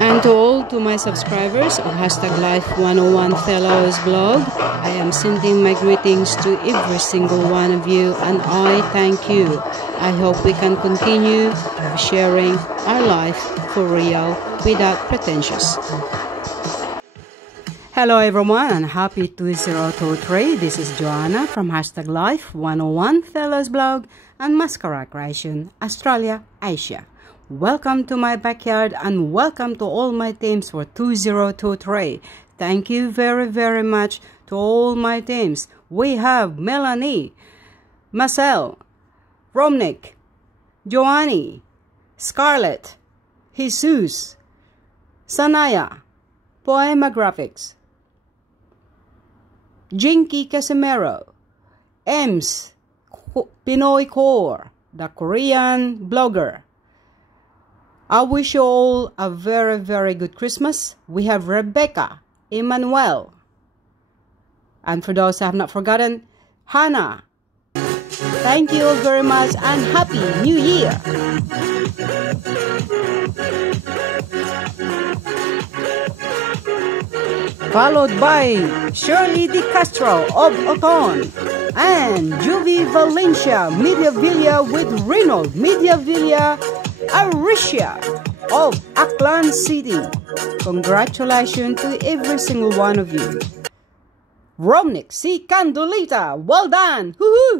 And to my subscribers of #Life101 Fellows blog, I am sending my greetings to every single one of you, and I thank you. I hope we can continue sharing our life for real without pretentious. Hello everyone and happy 2023. This is Joanna from #Life101 Fellows blog and Mascara Creation, Australia, Asia. Welcome to my backyard and welcome to all my teams for 2023. Thank you very much to all my teams. We have Melanie, Marcel, Romnick, Joanny, Scarlett, Jesus, Sanaya, Poema Graphics, Jinky Casimero, Ems, Pinoy Core, the Korean blogger. I wish you all a very good Christmas. We have Rebecca, Emmanuel, and for those I have not forgotten, Hannah. Thank you all very much and Happy New Year! Followed by Shirley De Castro of Oton and Juvie Valencia Mediavilla with Reynold Mediavilla Aricia of Auckland City. Congratulations to every single one of you. Romnick C. Candolita, well done! Woohoo!